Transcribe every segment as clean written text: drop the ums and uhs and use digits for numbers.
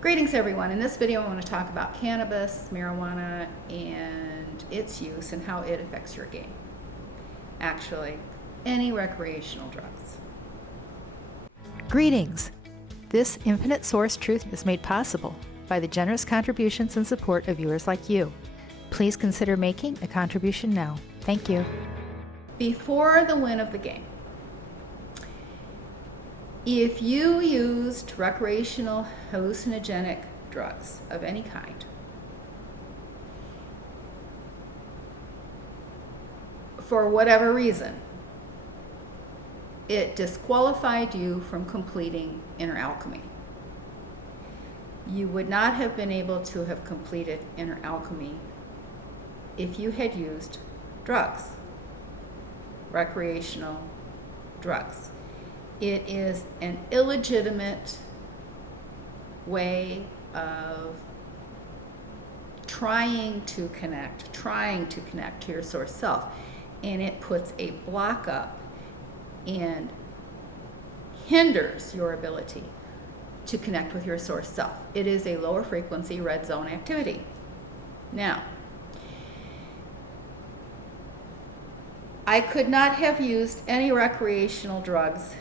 Greetings everyone. In this video I want to talk about cannabis, marijuana, and its use and how it affects your game. Actually, any recreational drugs. Greetings! This infinite source truth is made possible by the generous contributions and support of viewers like you. Please consider making a contribution now. Thank you. Before the win of the game, if you used recreational hallucinogenic drugs of any kind, for whatever reason, it disqualified you from completing inner alchemy. You would not have been able to have completed inner alchemy if you had used drugs, recreational drugs. It is an illegitimate way of trying to connect to your source self. And it puts a block up and hinders your ability to connect with your source self. It is a lower frequency red zone activity. Now, I could not have used any recreational drugs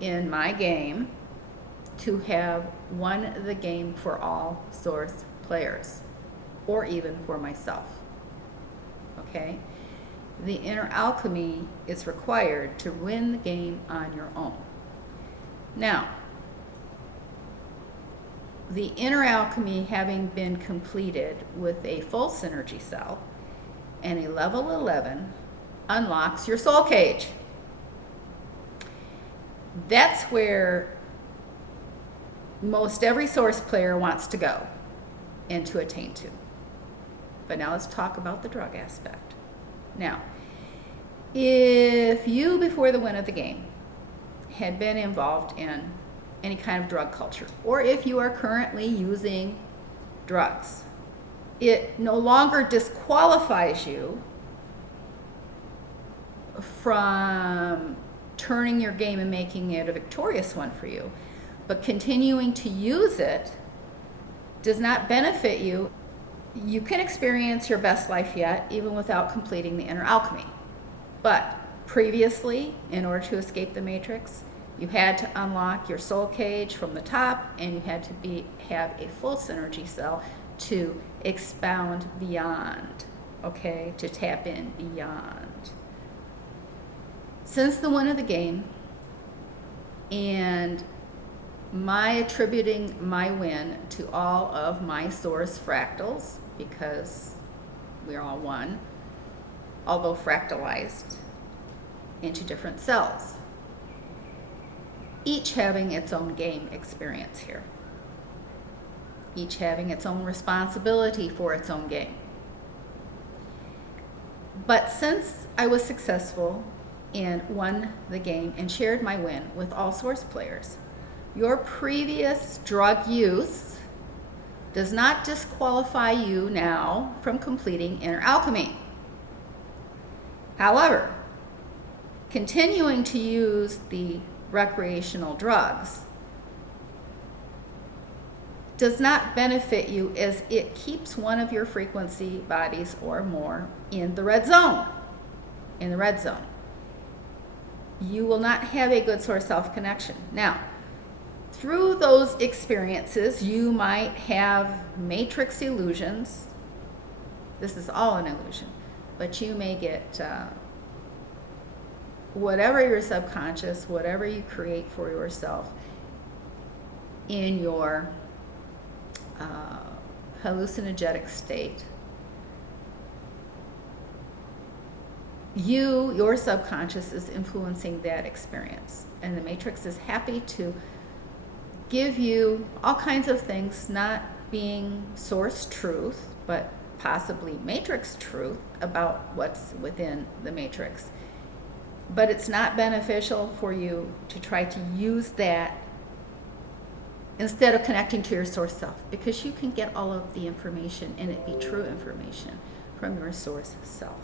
in my game to have won the game for all source players, or even for myself. Okay? The inner alchemy is required to win the game on your own. Now, the inner alchemy having been completed with a full synergy cell and a level 11 unlocks your soul cage. That's where most every source player wants to go and to attain to. But now let's talk about the drug aspect. Now, if you, before the win of the game, had been involved in any kind of drug culture, or if you are currently using drugs, it no longer disqualifies you from turning your game and making it a victorious one for you. But continuing to use it does not benefit you. You can experience your best life yet, even without completing the inner alchemy. But previously, in order to escape the matrix, you had to unlock your soul cage from the top, and you had to have a full synergy cell to expound beyond, okay, to tap in beyond. Since the win of the game, and my attributing my win to all of my source fractals, because we're all one, although fractalized into different cells, each having its own game experience here, each having its own responsibility for its own game. But since I was successful and won the game and shared my win with all source players, your previous drug use does not disqualify you now from completing inner alchemy. However, continuing to use the recreational drugs does not benefit you, as it keeps one of your frequency bodies or more in the red zone. In the red zone. You will not have a good source self connection. Now, through those experiences, you might have matrix illusions. This is all an illusion, but you may get whatever your subconscious, whatever you create for yourself in your hallucinogenic state. Your subconscious is influencing that experience, and the matrix is happy to give you all kinds of things, not being source truth, but possibly matrix truth about what's within the matrix. But it's not beneficial for you to try to use that instead of connecting to your source self, because you can get all of the information, and it be true information, from your source self.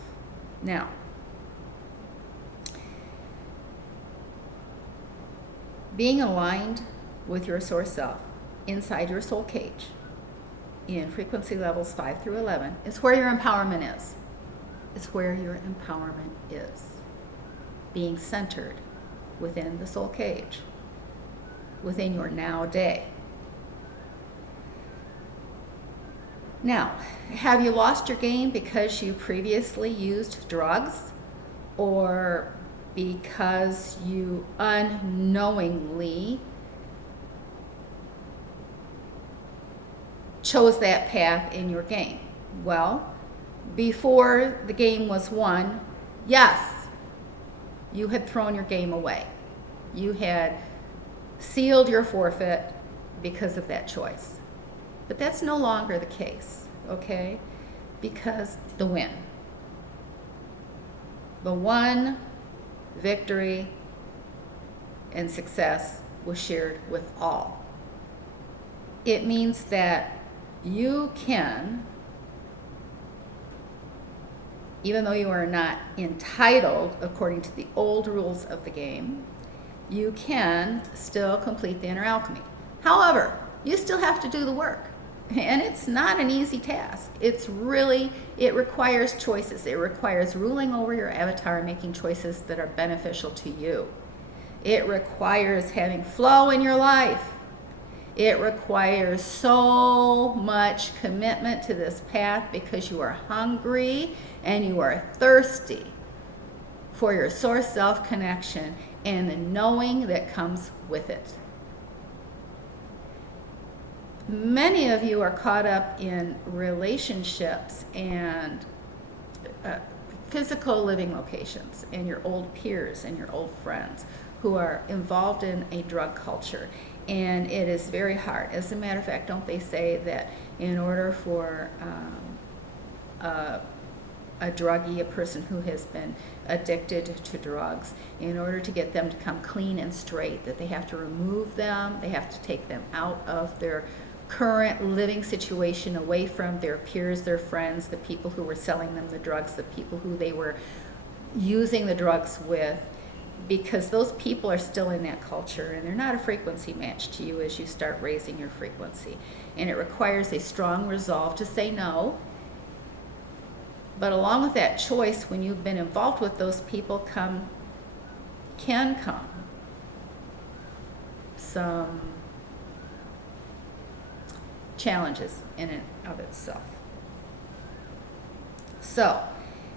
Now, being aligned with your source self inside your soul cage in frequency levels 5 through 11 is where your empowerment is. It's where your empowerment is. Being centered within the soul cage, within your now day. Now, have you lost your game because you previously used drugs, or because you unknowingly chose that path in your game? Well, before the game was won, yes, you had thrown your game away. You had sealed your forfeit because of that choice. But that's no longer the case, okay? Because the win. The one victory and success was shared with all. It means that you can, even though you are not entitled according to the old rules of the game, you can still complete the inner alchemy. However, you still have to do the work. And it's not an easy task. It requires choices. It requires ruling over your avatar and making choices that are beneficial to you. It requires having flow in your life. It requires so much commitment to this path because you are hungry and you are thirsty for your source self connection and the knowing that comes with it. Many of you are caught up in relationships and physical living locations and your old peers and your old friends who are involved in a drug culture. And it is very hard. As a matter of fact, don't they say that in order for a druggie, a person who has been addicted to drugs, in order to get them to come clean and straight, that they have to remove them, they have to take them out of their current living situation, away from their peers, their friends, the people who were selling them the drugs, the people who they were using the drugs with, because those people are still in that culture and they're not a frequency match to you as you start raising your frequency. And it requires a strong resolve to say no. But along with that choice, when you've been involved with those people, can come some challenges in and of itself. So,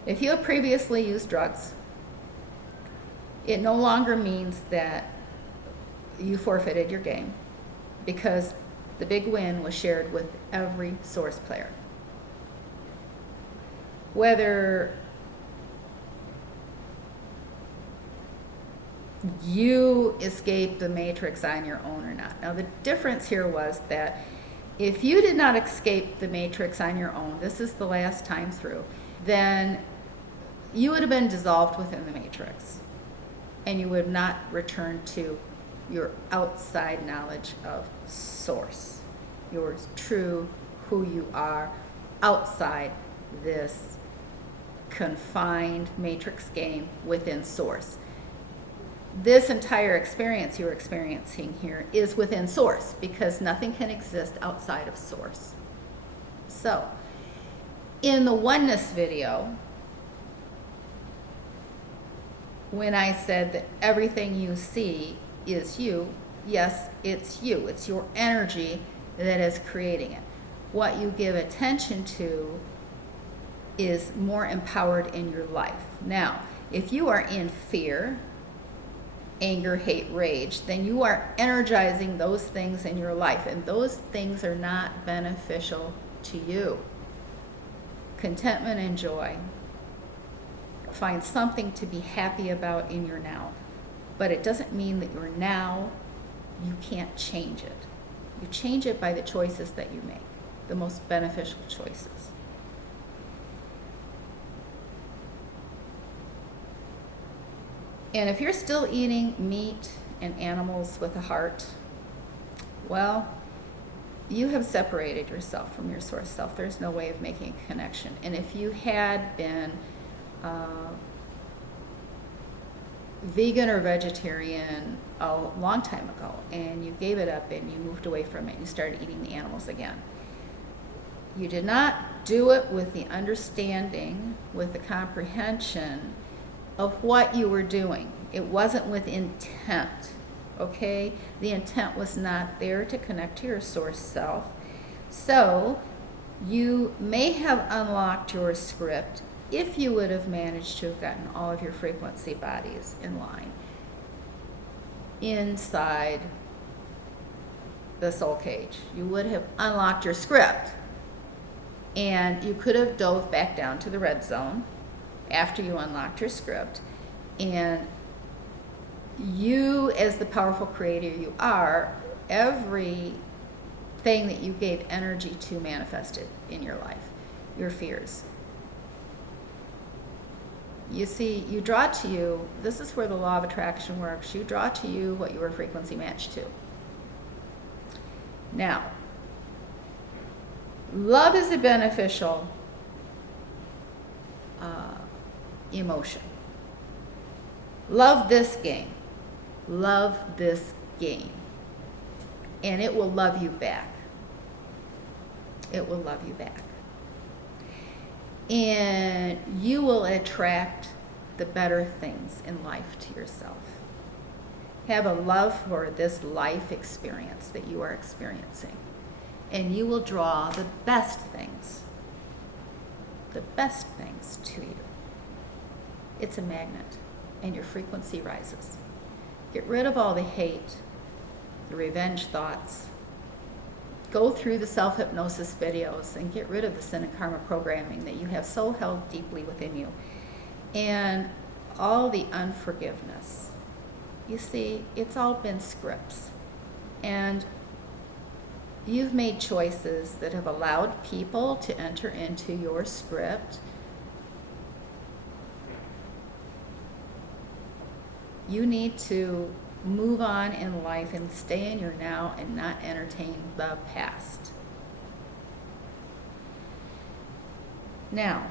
if you have previously used drugs, it no longer means that you forfeited your game, because the big win was shared with every source player. Whether you escaped the matrix on your own or not. Now, the difference here was that if you did not escape the matrix on your own, this is the last time through, then you would have been dissolved within the matrix and you would not return to your outside knowledge of source, your true who you are outside this confined matrix game within source. This entire experience you're experiencing here is within source, because nothing can exist outside of source. So, in the oneness video, when I said that everything you see is you, yes, it's you. It's your energy that is creating it. What you give attention to is more empowered in your life. Now, if you are in fear, anger, hate, rage, then you are energizing those things in your life, and those things are not beneficial to you. Contentment and joy. Find something to be happy about in your now. But it doesn't mean that your now, you can't change it. You change it by the choices that you make, the most beneficial choices. And if you're still eating meat and animals with a heart, well, you have separated yourself from your source self. There's no way of making a connection. And if you had been vegan or vegetarian a long time ago, and you gave it up and you moved away from it and you started eating the animals again. You did not do it with the understanding, with the comprehension of what you were doing. It wasn't with intent, okay? The intent was not there to connect to your source self. So you may have unlocked your script if you would have managed to have gotten all of your frequency bodies in line inside the soul cage. You would have unlocked your script, and you could have dove back down to the red zone after you unlocked your script, and you, as the powerful creator you are, everything that you gave energy to manifested in your life. Your fears. You see, you draw to you, this is where the law of attraction works, you draw to you what you are frequency matched to. Now, love is a beneficial emotion. Love this game. Love this game. And it will love you back. It will love you back. And you will attract the better things in life to yourself. Have a love for this life experience that you are experiencing. And you will draw the best things to you. It's a magnet, and your frequency rises. Get rid of all the hate, the revenge thoughts. Go through the self-hypnosis videos and get rid of the sin and karma programming that you have so held deeply within you. And all the unforgiveness. You see, it's all been scripts. And you've made choices that have allowed people to enter into your script. You need to move on in life and stay in your now and not entertain the past. Now,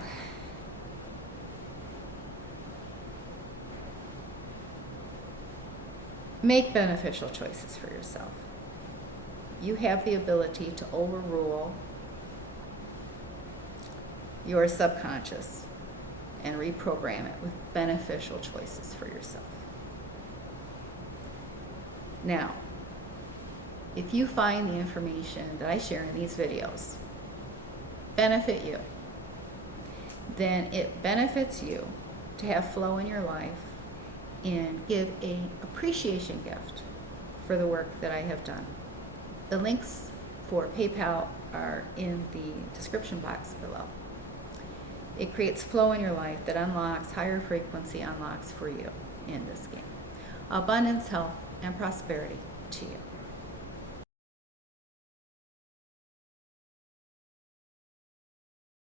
make beneficial choices for yourself. You have the ability to overrule your subconscious and reprogram it with beneficial choices for yourself. Now, if you find the information that I share in these videos benefit you, then it benefits you to have flow in your life and give an appreciation gift for the work that I have done. The links for PayPal are in the description box below. It creates flow in your life that unlocks higher frequency, unlocks for you in this game. Abundance, health, and prosperity to you.